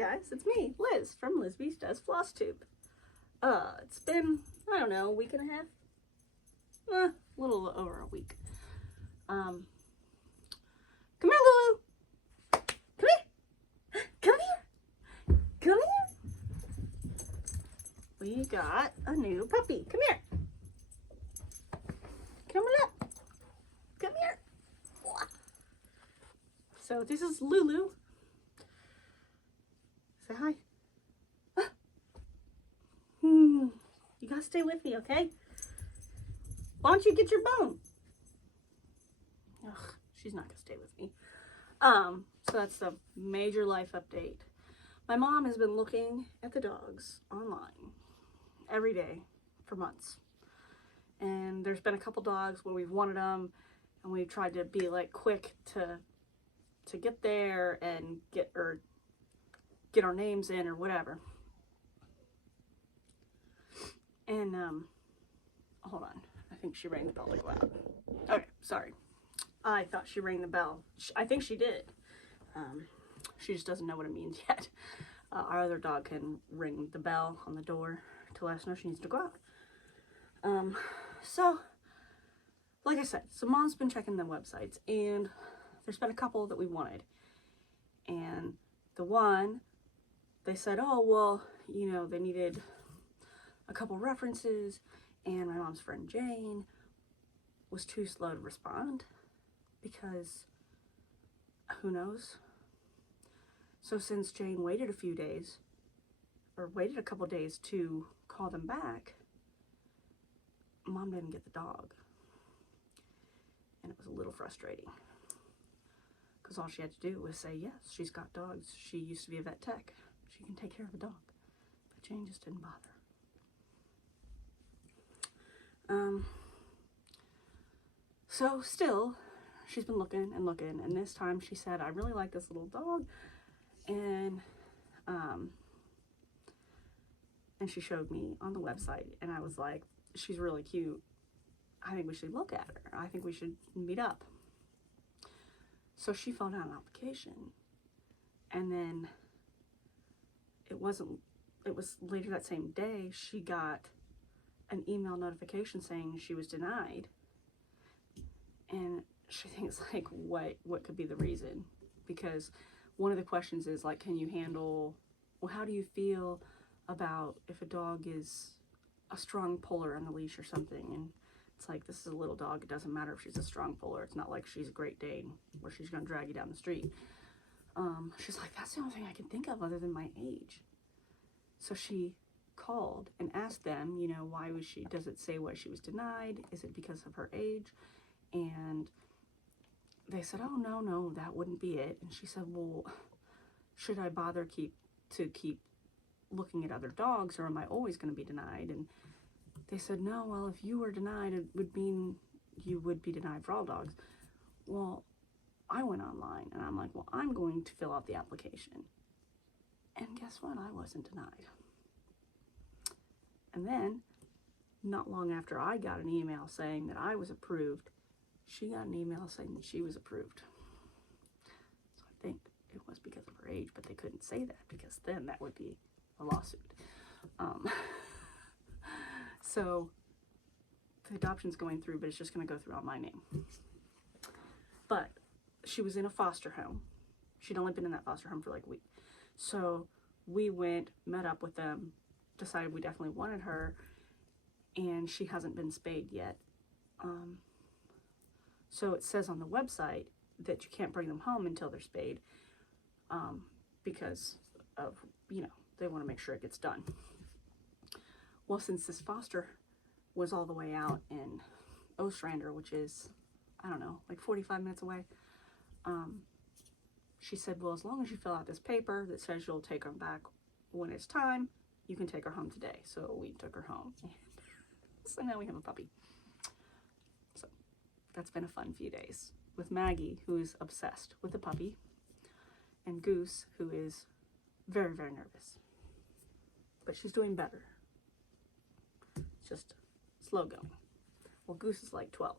guys, it's me, Liz, from Lisby's Does FlossTube. It's been, I don't know, a week and a half? A little over a week. Come here, Lulu. Come here. Come here. Come here. We got a new puppy. Come here. Come on up. Come here. So this is Lulu. Say hi. You gotta stay with me, okay? Why don't you get your bone? Ugh, she's not gonna stay with me. So that's the major life update. My mom has been looking at the dogs online every day for months. And there's been a couple dogs where we've wanted them and we've tried to be like quick to get there and get our names in or whatever. And hold on, I think she rang the bell to go out. Okay, sorry. I thought she rang the bell. I think she did. She just doesn't know what it means yet. Our other dog can ring the bell on the door to let us know she needs to go out. So, like I said, so Mom's been checking the websites, and there's been a couple that we wanted. And the one, they said, oh, well, you know, they needed a couple references, and my mom's friend Jane was too slow to respond because who knows? So since Jane waited a few days, or waited a couple days to call them back, Mom didn't get the dog. And it was a little frustrating because all she had to do was say, yes, she's got dogs. She used to be a vet tech. She can take care of a dog. But Jane just didn't bother. So still, she's been looking and looking, and this time she said, I really like this little dog, and she showed me on the website, and I was like, she's really cute. I think we should look at her. I think we should meet up. So she filled out an application, and then it was later that same day, she got an email notification saying she was denied. And she thinks, like, what could be the reason? Because one of the questions is, like, can you handle, well, how do you feel about if a dog is a strong puller on the leash or something? And it's like, this is a little dog. It doesn't matter if she's a strong puller. It's not like she's a Great Dane where she's going to drag you down the street. She's like, that's the only thing I can think of other than my age. So she called and asked them, you know, why was she, does it say why she was denied? Is it because of her age? And they said, oh, no, that wouldn't be it. And she said, well, should I bother keep looking at other dogs, or am I always going to be denied? And they said, no, well, if you were denied, it would mean you would be denied for all dogs. Well, I went online and I'm like, well, I'm going to fill out the application. And guess what? I wasn't denied. And then, not long after I got an email saying that I was approved, she got an email saying that she was approved. So I think it was because of her age, but they couldn't say that because then that would be a lawsuit. So the adoption's going through, but it's just going to go through on my name. But she was in a foster home. She'd only been in that foster home for like a week. So we went, met up with them, decided we definitely wanted her, and she hasn't been spayed yet. So it says on the website that you can't bring them home until they're spayed, because of, you know, they want to make sure it gets done. Well, since this foster was all the way out in Ostrander, which is, I don't know, like 45 minutes away, she said, well, as long as you fill out this paper that says you'll take her back when it's time, you can take her home today. So we took her home. So now we have a puppy. So that's been a fun few days with Maggie, who is obsessed with the puppy, and Goose, who is very, very nervous. But she's doing better. It's just slow going. Well, Goose is like 12,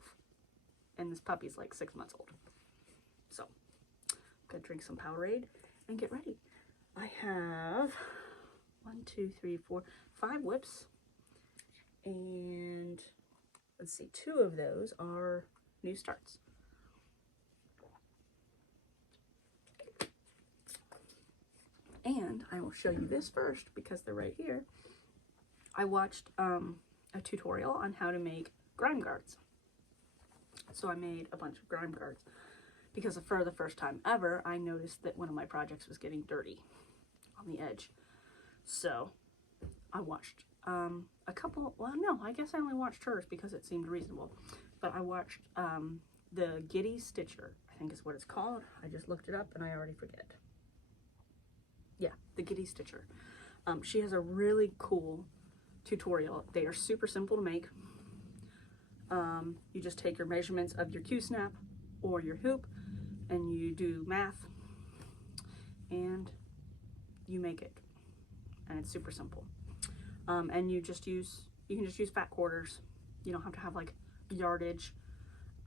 and this puppy's like 6 months old. So, I'm gonna drink some Powerade and get ready. I have 5 whips, and let's see, 2 of those are new starts. And I will show you this first because they're right here. I watched a tutorial on how to make grime guards. So I made a bunch of grime guards because for the first time ever, I noticed that one of my projects was getting dirty on the edge. So I watched a couple, well, no, I guess I only watched hers because it seemed reasonable. But I watched the Giddy Stitcher, I think is what it's called. I just looked it up and I already forget. Yeah, the Giddy Stitcher. She has a really cool tutorial. They are super simple to make. You just take your measurements of your Q-snap or your hoop and you do math and you make it, and it's super simple. And you can just use fat quarters. You don't have to have like yardage.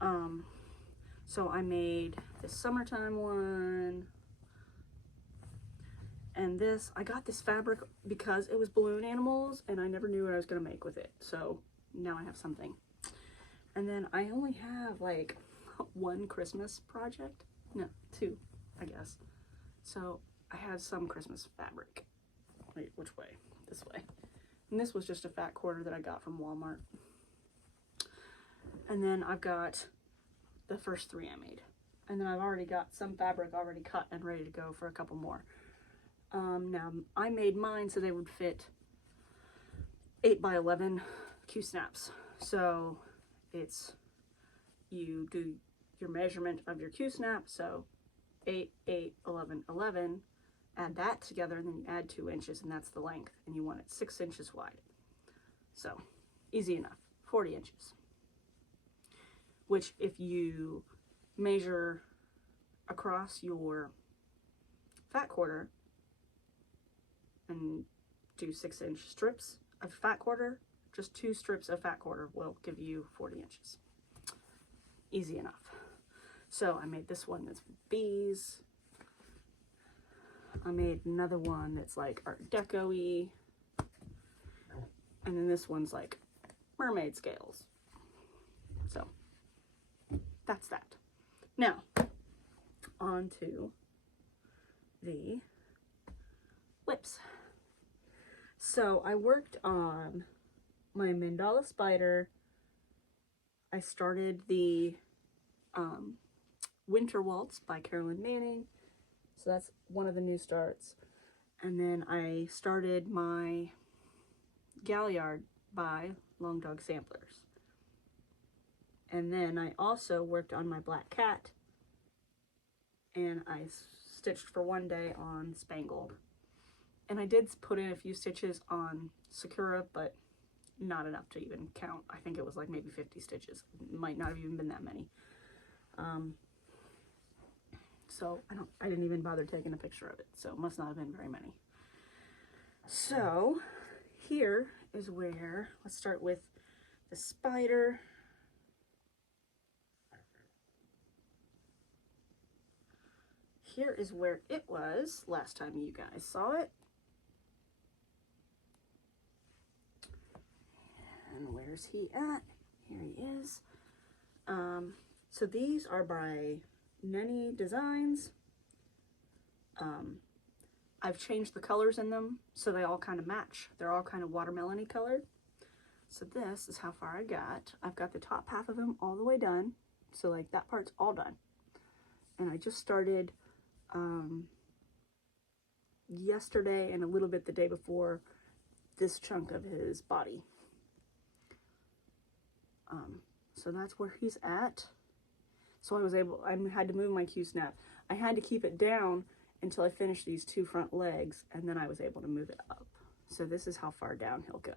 So I made this summertime one, and this, I got this fabric because it was balloon animals and I never knew what I was gonna make with it. So now I have something. And then I only have like 1 Christmas project. No, 2, I guess. So I had some Christmas fabric. Wait, which way? This way. And this was just a fat quarter that I got from Walmart. And then I've got the first 3 I made. And then I've already got some fabric already cut and ready to go for a couple more. Now I made mine so they would fit 8 by 11 Q-snaps. So it's, you do your measurement of your Q-snap, so 8, 8, 11, 11, add that together, and then you add 2 inches, and that's the length, and you want it 6 inches wide. So easy enough, 40 inches. Which if you measure across your fat quarter and do 6-inch strips of fat quarter, just 2 strips of fat quarter will give you 40 inches. Easy enough. So I made this one that's bees. I made another one that's like Art Deco-y. And then this one's like mermaid scales. So that's that. Now, on to the whips. So I worked on my mandala spider. I started the Winter Waltz by Carolyn Manning. So that's one of the new starts. And then I started my Galliard by Long Dog Samplers. And then I also worked on my Black Cat. And I stitched for one day on Spangled. And I did put in a few stitches on Sakura, but not enough to even count. I think it was like maybe 50 stitches. It might not have even been that many. So I didn't even bother taking a picture of it. So it must not have been very many. So here is where, let's start with the spider. Here is where it was last time you guys saw it. And where's he at? Here he is. So these are by Nenny Designs. I've changed the colors in them so they all kind of match. They're all kind of watermelon-y colored. So this is how far I got. I've got the top half of them all the way done. So like that part's all done. And I just started yesterday and a little bit the day before this chunk of his body. So that's where he's at. So I had to move my Q-snap. I had to keep it down until I finished these 2 front legs, and then I was able to move it up. So this is how far down he'll go.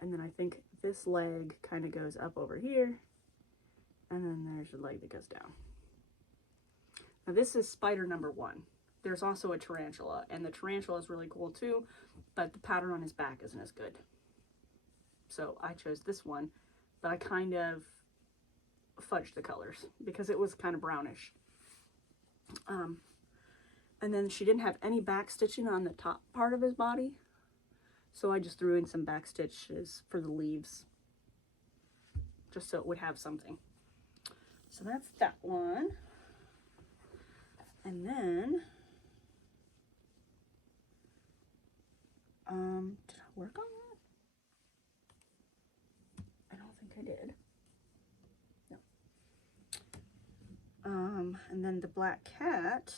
And then I think this leg kind of goes up over here, and then there's a leg that goes down. Now this is spider number 1. There's also a tarantula, and the tarantula is really cool too, but the pattern on his back isn't as good. So I chose this one, but I kind of fudged the colors because it was kind of brownish. And And then she didn't have any back stitching on the top part of his body. So I just threw in some back stitches for the leaves, just so it would have something. So that's that one. And then, did I work on that? I don't think I did. No. And then the black cat,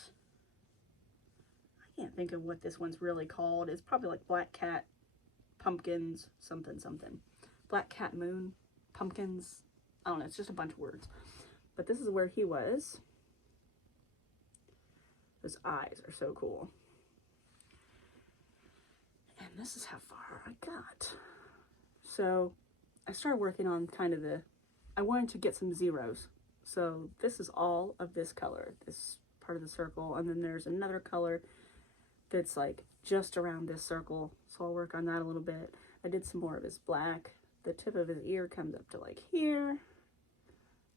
I can't think of what this one's really called. It's probably like Black Cat Pumpkins, something, something. Black Cat Moon Pumpkins. I don't know, it's just a bunch of words. But this is where he was. His eyes are so cool. And this is how far I got. So I started working on kind of I wanted to get some zeros. So this is all of this color, this part of the circle. And then there's another color that's like just around this circle. So I'll work on that a little bit. I did some more of his black. The tip of his ear comes up to like here.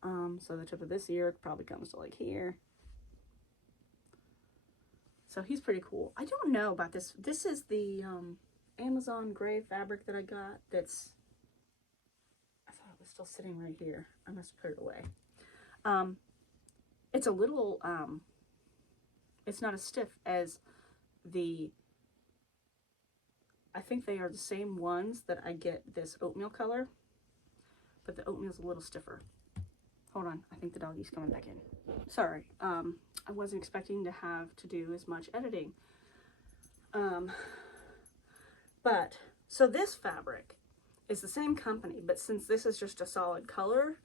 So the tip of this ear probably comes to like here. So he's pretty cool. I don't know about this. This is the Amazon gray fabric that I got. I thought it was still sitting right here. I must have put it away. It's a little, it's not as stiff as I think they are the same ones that I get this oatmeal color, but the oatmeal's a little stiffer. Hold on, I think the doggy's coming back in. Sorry, I wasn't expecting to have to do as much editing. But, so this fabric is the same company, but since this is just a solid color,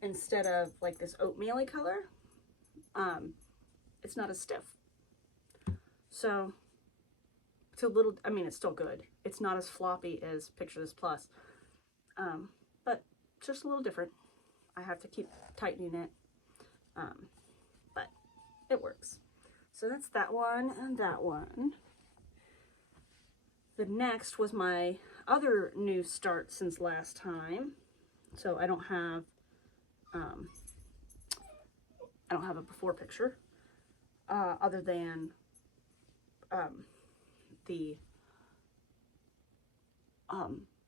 instead of like this oatmeal-y color, it's not as stiff. So, it's a little, I mean, it's still good. It's not as floppy as Picture This Plus, but just a little different. I have to keep tightening it, but it works. So that's that one and that one. The next was my other new start since last time. So I don't have a before picture, other than the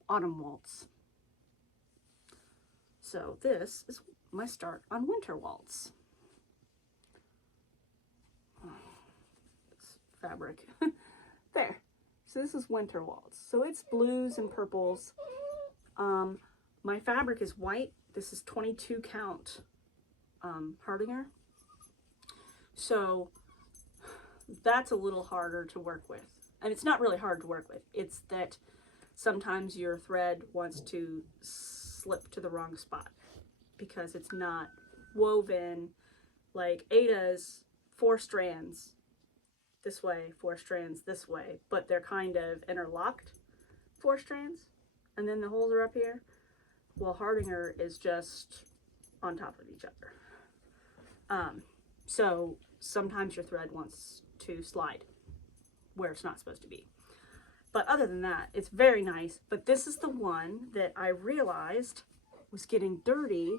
autumn waltz. So this is my start on winter waltz. This fabric. There. So this is winter waltz. So it's blues and purples. My fabric is white. This is 22 count Hardinger. So that's a little harder to work with. And it's not really hard to work with. It's that sometimes your thread wants to slip to the wrong spot because it's not woven like Ada's 4 strands this way, 4 strands this way, but they're kind of interlocked 4 strands, and then the holes are up here. Well, Hardinger is just on top of each other. So sometimes your thread wants to slide where it's not supposed to be. But other than that, it's very nice. But this is the one that I realized was getting dirty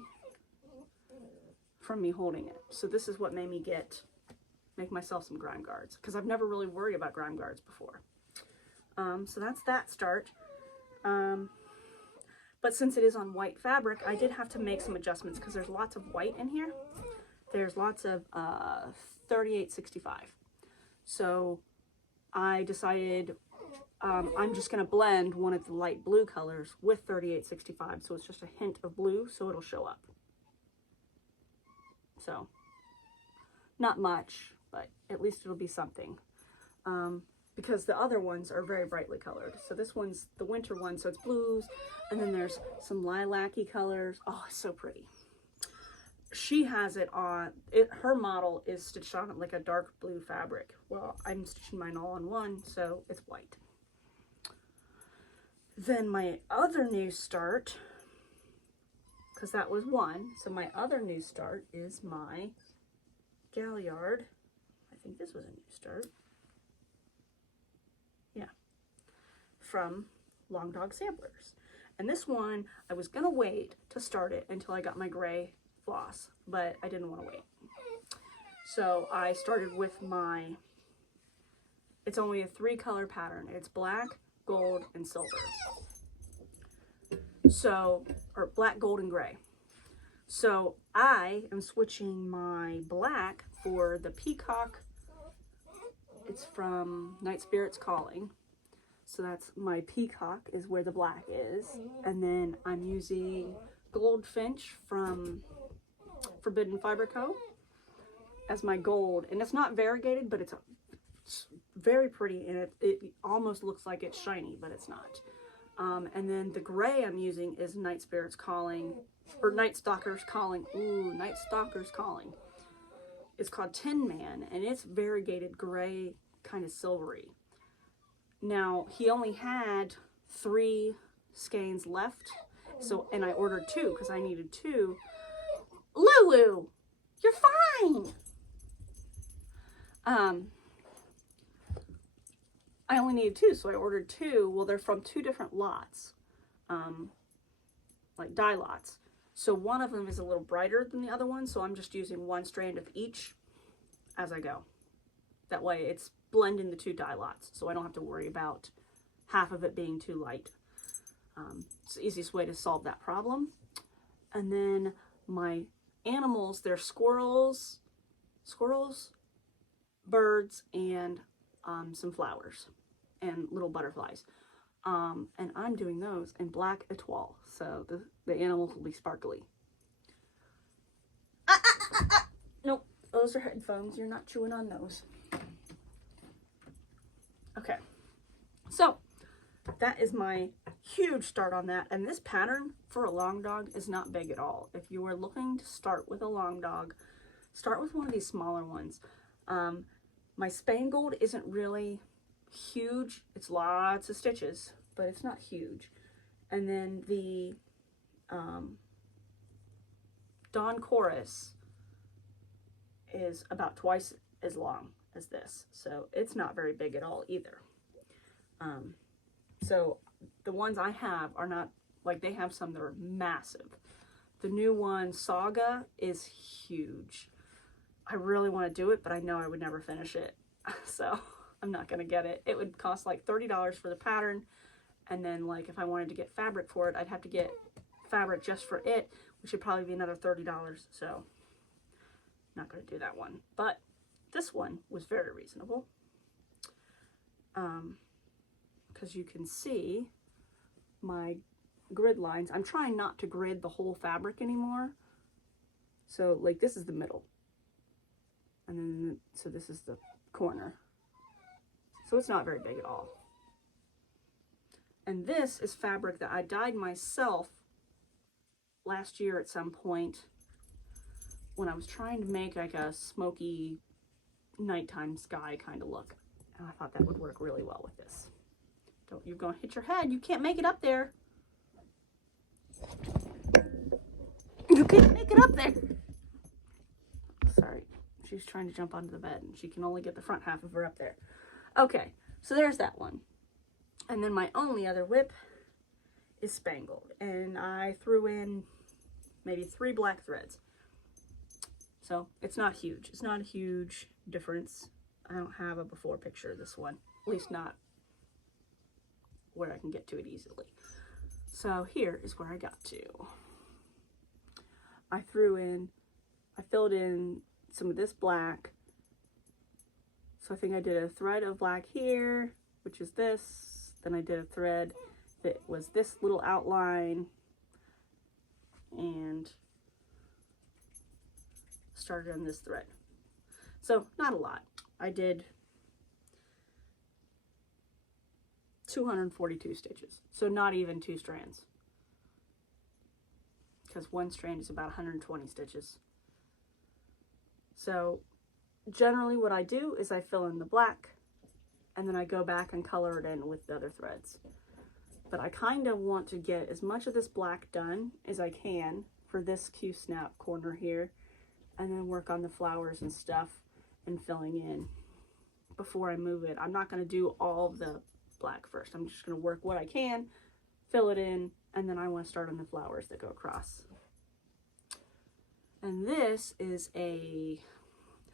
from me holding it. So this is what made me make myself some grime guards, because I've never really worried about grime guards before. So that's that start. But since it is on white fabric, I did have to make some adjustments because there's lots of white in here. There's lots of 3865. So I decided I'm just going to blend one of the light blue colors with 3865. So it's just a hint of blue, so it'll show up. So not much, but at least it'll be something. Because the other ones are very brightly colored. So this one's the winter one, so it's blues, and then there's some lilac-y colors. Oh, it's so pretty. She has it on, her model is stitched on like a dark blue fabric. Well, I'm stitching mine all on one, so it's white. Then my other new start, because that was one, so my other new start is my Galliard. I think this was a new start. Yeah, from Long Dog Samplers. And this one, I was gonna wait to start it until I got my gray floss, but I didn't want to wait. So I started with my It's only a 3-color pattern. It's black, gold, and silver. So, or black, gold, and gray. So I am switching my black for the peacock. It's from Night Spirits Calling. So that's my peacock is where the black is. And then I'm using Goldfinch from Forbidden Fiber Co. as my gold. And it's not variegated, but it's very pretty, and it almost looks like it's shiny, but it's not. And then the gray I'm using is Night Spirits Calling, or Night Stalkers Calling. Ooh, Night Stalkers Calling. It's called Tin Man, and it's variegated gray, kind of silvery. Now, he only had 3 skeins left, so, and I ordered 2 because I needed 2. Lulu, you're fine! I only needed 2, so I ordered 2. Well, they're from 2 different lots, like dye lots. So one of them is a little brighter than the other one, so I'm just using 1 strand of each as I go. That way it's blending the 2 dye lots, so I don't have to worry about half of it being too light. It's the easiest way to solve that problem. And then my animals, they're squirrels, birds, and some flowers and little butterflies. And I'm doing those in black etoile, so the animals will be sparkly. Nope, those are headphones. You're not chewing on those. Okay, so that is my huge start on that. And this pattern for a long dog is not big at all. If you are looking to start with a long dog, start with one of these smaller ones. My Spangled isn't really huge. It's lots of stitches, but it's not huge. And then the Dawn Chorus is about twice as long as this, so it's not very big at all either. So the ones I have are not, like, they have some that are massive. The new one, Saga, is huge. I really want to do it, but I know I would never finish it, so I'm not going to get it. It would cost like $30 for the pattern, and then, like, if I wanted to get fabric for it, I'd have to get fabric just for it, which would probably be another $30, so not going to do that one. But this one was very reasonable, because you can see my grid lines. I'm trying not to grid the whole fabric anymore, so, like, this is the middle. And then, so this is the corner. So it's not very big at all. And this is fabric that I dyed myself last year at some point when I was trying to make like a smoky nighttime sky kind of look. And I thought that would work really well with this. You're going to hit your head. You can't make it up there. You can't make it up there. Sorry. She's trying to jump onto the bed, and she can only get the front half of her up there. Okay, so there's that one. And then my only other whip is Spangled, and I threw in maybe 3 black threads. So it's not huge. It's not a huge difference. I don't have a before picture of this one, at least not where I can get to it easily. So here is where I got to. I filled in some of this black. So I think I did a thread of black here, which is this. Then I did a thread that was this little outline, and started on this thread. So not a lot. I did 242 stitches. So not even 2 strands, because 1 strand is about 120 stitches. So generally what I do is I fill in the black, and then I go back and color it in with the other threads. But I kind of want to get as much of this black done as I can for this Q-snap corner here, and then work on the flowers and stuff and filling in before I move it. I'm not going to do all of the black first. I'm just going to work what I can, fill it in, and then I want to start on the flowers that go across. And this is a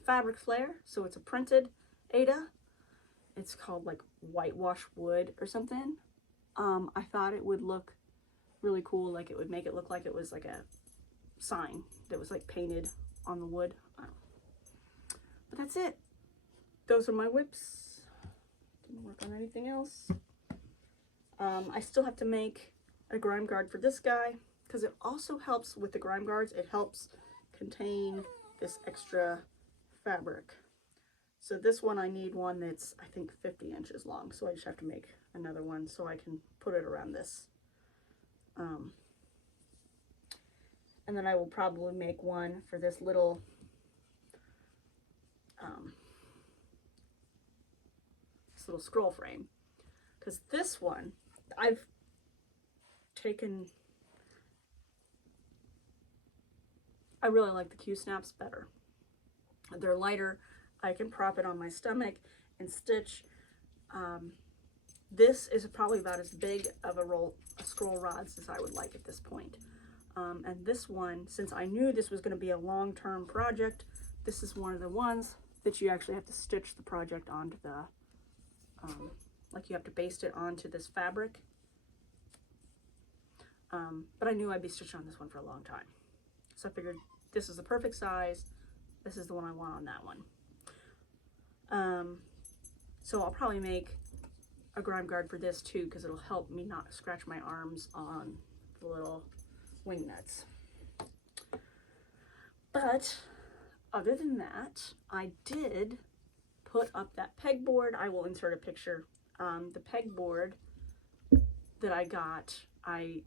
fabric flare, so it's a printed Ada, It's called like whitewash wood or something. I thought it would look really cool, like it would make it look like it was like a sign that was like painted on the wood. But that's it. Those are my whips. Didn't work on anything else. I still have to make a grime guard for this guy because it also helps with the grime guards. It helps contain this extra fabric. So this one, I need one that's, I think, 50 inches long. So I just have to make another one so I can put it around this. And then I will probably make one for this little scroll frame. Because this one, I've taken, I really like the Q-snaps better. They're lighter. I can prop it on my stomach and stitch. This is probably about as big of a scroll rods as I would like at this point. And this one, since I knew this was going to be a long-term project, this is one of the ones that you actually have to stitch the project onto the, like you have to baste it onto this fabric. But I knew I'd be stitching on this one for a long time. So I figured this is the perfect size. This is the one I want on that one. So I'll probably make a grime guard for this too, because it'll help me not scratch my arms on the little wing nuts. But other than that, I did put up that pegboard. I will insert a picture. The pegboard that I got, I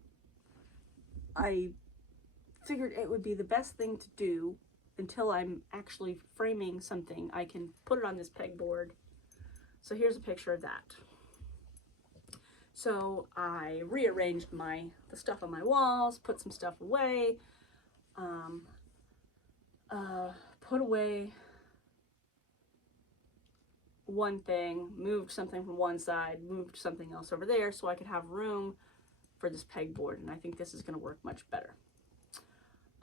figured it would be the best thing to do until I'm actually framing something. I can put it on this pegboard. So here's a picture of that. So I rearranged the stuff on my walls, put some stuff away, put away one thing, moved something from one side, moved something else over there so I could have room for this pegboard, and I think this is going to work much better.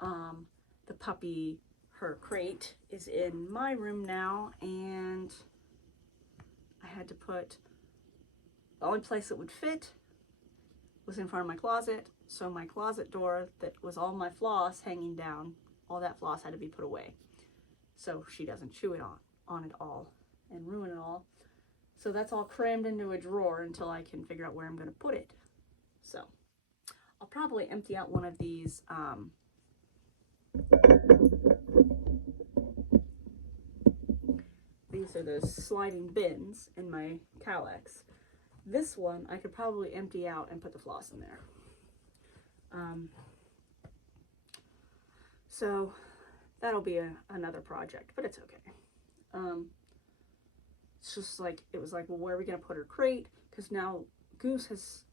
The puppy, her crate, is in my room now, and I had to put, the only place it would fit was in front of my closet, so my closet door that was all my floss hanging down, all that floss had to be put away so she doesn't chew it on it all and ruin it all. So that's all crammed into a drawer until I can figure out where I'm going to put it. So I'll probably empty out one of these these are those sliding bins in my Calex. This one I could probably empty out and put the floss in there. So that'll be another project, but it's okay. It's just like, it was like, well, where are we going to put her crate? Because now Goose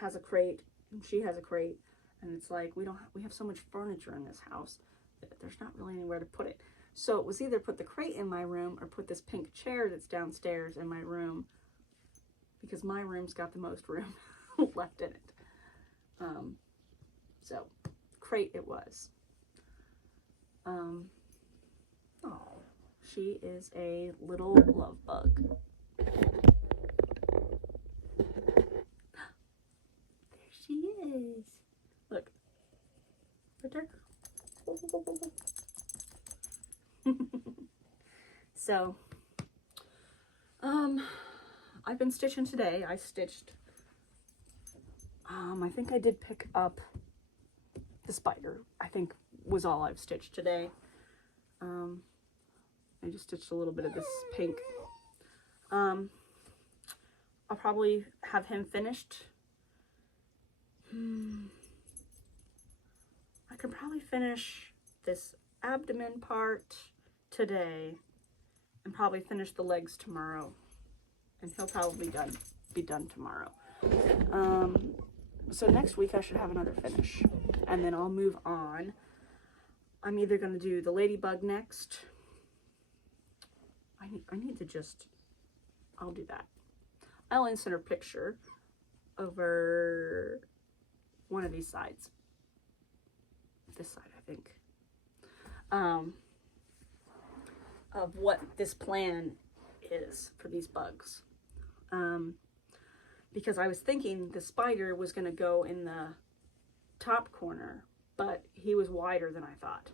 has a crate and she has a crate, and it's like, we have so much furniture in this house that there's not really anywhere to put it. So it was either put the crate in my room or put this pink chair that's downstairs in my room, because my room's got the most room left in it. So crate it was. Oh, she is a little love bug. There she is. Look. Right there. So, I've been stitching today. I stitched, I think I did pick up the spider, I think was all I've stitched today. I just stitched a little bit of this pink. I'll probably have him finished. I can probably finish this abdomen part today and probably finish the legs tomorrow, and he'll probably be done tomorrow. So next week I should have another finish, and then I'll move on. I'm either going to do the ladybug next. I need to just, I'll do that. I'll insert a picture over one of these sides. This side, I think. Of what this plan is for these bugs. Because I was thinking the spider was going to go in the top corner, but he was wider than I thought.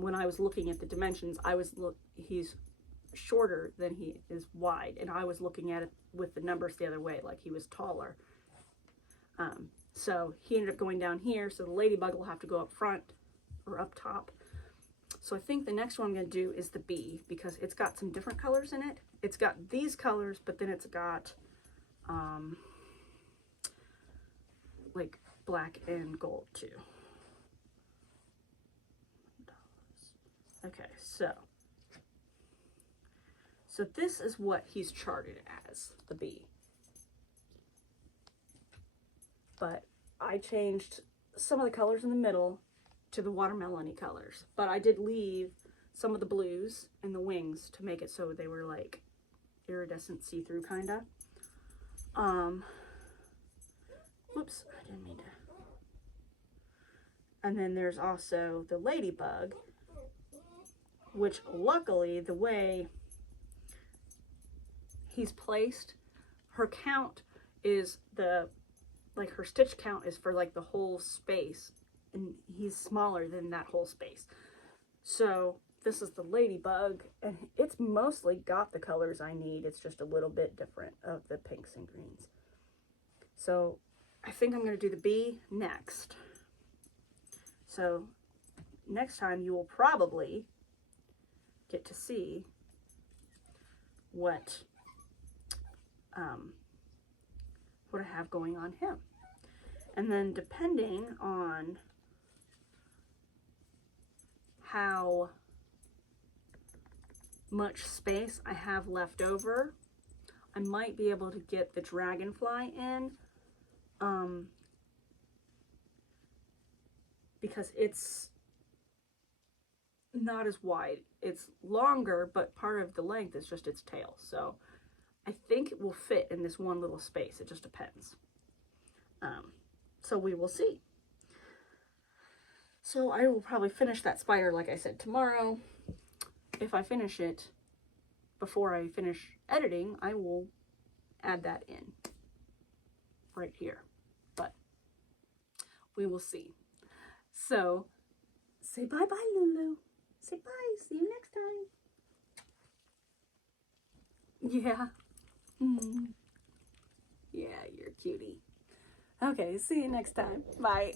When I was looking at the dimensions, he's shorter than he is wide, and I was looking at it with the numbers the other way, like he was taller. So he ended up going down here, so the ladybug will have to go up front or up top. So I think the next one I'm going to do is the bee, because it's got some different colors in it. It's got these colors, but then it's got like black and gold too. Okay, so this is what he's charted as, the bee. But I changed some of the colors in the middle to the watermelon-y colors. But I did leave some of the blues in the wings to make it so they were like iridescent see-through kinda. Whoops, I didn't mean to. And then there's also the ladybug, which luckily the way he's placed, her count is like her stitch count is for like the whole space, and he's smaller than that whole space. So this is the ladybug, and it's mostly got the colors I need. It's just a little bit different of the pinks and greens. So I think I'm going to do the bee next. So next time you will probably get to see what I have going on him. And then depending on how much space I have left over, I might be able to get the dragonfly in, because it's not as wide. It's longer, but part of the length is just its tail. So I think it will fit in this one little space. It just depends. So we will see. So I will probably finish that spider, like I said, tomorrow. If I finish it before I finish editing, I will add that in right here. But we will see. So say bye-bye, Lulu. Say bye. See you next time. Yeah. Yeah, you're a cutie. Okay, see you next time. Bye.